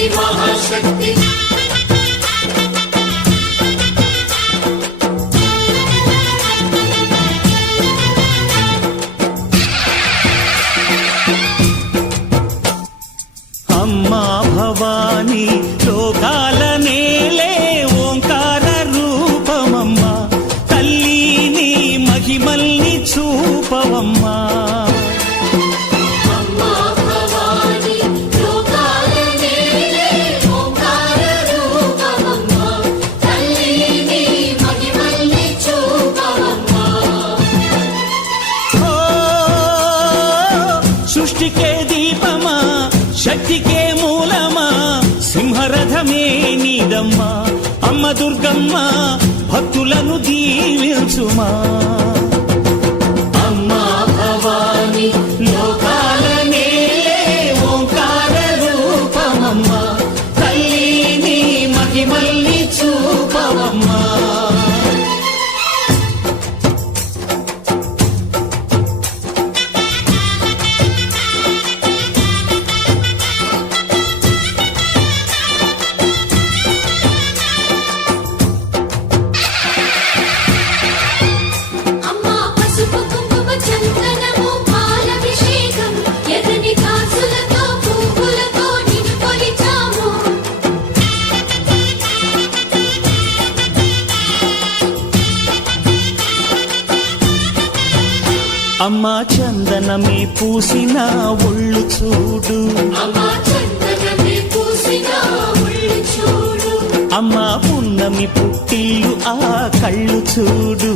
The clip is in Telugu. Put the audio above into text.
శక్తి మహాశక్తి అమ్మా భవాని లోకాల నేలే ఓంకార రూపమమ్మా తల్లిని మహిమల్ని చూపవమ్మా సృష్టికే దీపమా శక్తికే మూలమా సింహరథమే నీదమ్మా అమ్మ దుర్గమ్మ భక్తులను దీవించుమా అమ్మా భవాని లోకాల నేలే ఓంకార రూపమమ్మా తల్లిని మహిమల్ని చూపవమ్మా అమ్మా చందనమే పూసిన ఒళ్ళు చూడు అమ్మా పున్నమి పుట్టిల్లు ఆ కళ్ళు చూడు